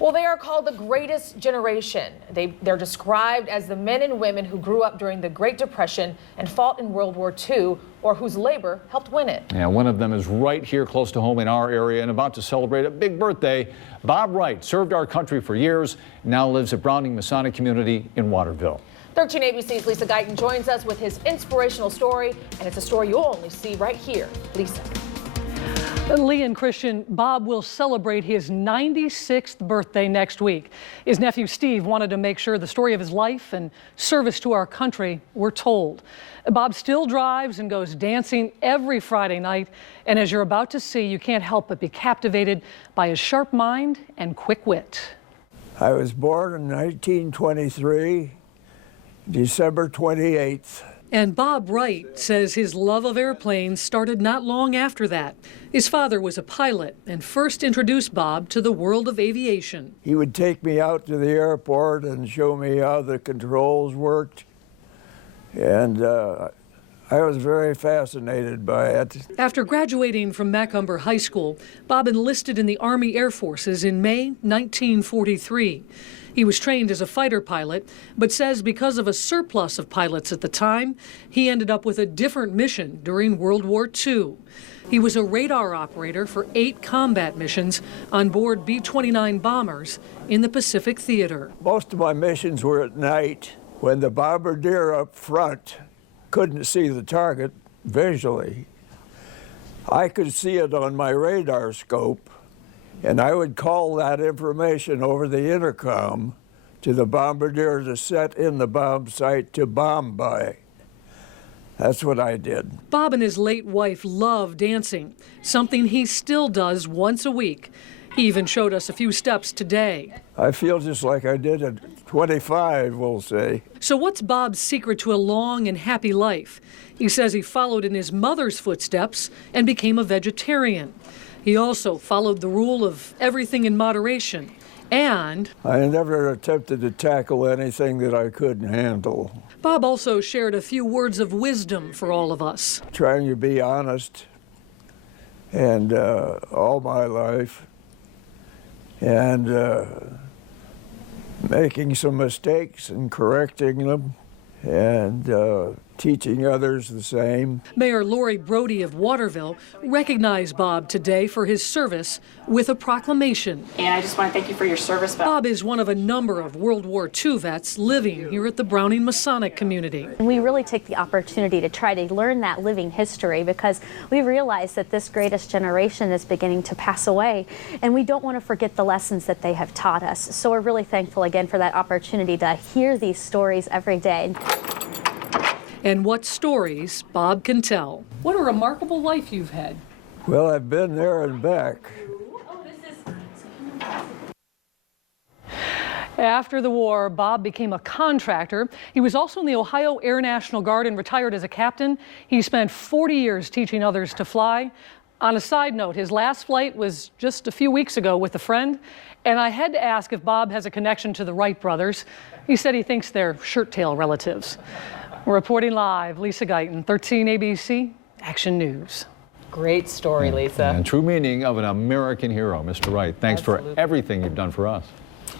Well, they are called the greatest generation. They're described as the men and women who grew up during the Great Depression and fought in World War II, or whose labor helped win it. Yeah, one of them is right here close to home in our area and about to celebrate a big birthday. Bob Wright served our country for years, now lives at Browning Masonic Community in Waterville. 13 ABC's Lisa Guyton joins us with his inspirational story, and it's a story you'll only see right here. Lisa. Lee and Christian, Bob will celebrate his 96th birthday next week. His nephew Steve wanted to make sure the story of his life and service to our country were told. Bob still drives and goes dancing every Friday night, and as you're about to see, you can't help but be captivated by his sharp mind and quick wit. I was born in 1923, December 28th. And Bob Wright says his love of airplanes started not long after that. His father was a pilot and first introduced Bob to the world of aviation. He would take me out to the airport and show me how the controls worked. And I was very fascinated by it. After graduating from Macomber High School, Bob enlisted in the Army Air Forces in May 1943. He was trained as a fighter pilot, but says because of a surplus of pilots at the time, he ended up with a different mission during World War II. He was a radar operator for 8 combat missions on board B-29 bombers in the Pacific Theater. Most of my missions were at night when the bombardier up front couldn't see the target visually. I could see it on my radar scope, and I would call that information over the intercom to the bombardier to set in the bomb site to bomb by. That's what I did. Bob and his late wife love dancing, something he still does once a week. He even showed us a few steps today. I feel just like I did at 25, we'll say. So what's Bob's secret to a long and happy life? He says he followed in his mother's footsteps and became a vegetarian. He also followed the rule of everything in moderation, and I never attempted to tackle anything that I couldn't handle. Bob also shared a few words of wisdom for all of us. Trying to be honest, and all my life, and making some mistakes and correcting them, and teaching others the same. Mayor Lori Brody of Waterville recognized Bob today for his service with a proclamation. And I just want to thank you for your service. Bob is one of a number of World War II vets living here at the Browning Masonic Community. And we really take the opportunity to try to learn that living history because we realize that this greatest generation is beginning to pass away, and we don't want to forget the lessons that they have taught us. So we're really thankful again for that opportunity to hear these stories every day. And what stories Bob can tell. What a remarkable life you've had. Well, I've been there and back. After the war, Bob became a contractor. He was also in the Ohio Air National Guard and retired as a captain. He spent 40 years teaching others to fly. On a side note, his last flight was just a few weeks ago with a friend, and I had to ask if Bob has a connection to the Wright brothers. He said he thinks they're shirt-tail relatives. Reporting live, Lisa Guyton, 13 ABC Action News. Great story, Lisa. And true meaning of an American hero, Mr. Wright. Thanks for everything you've done for us.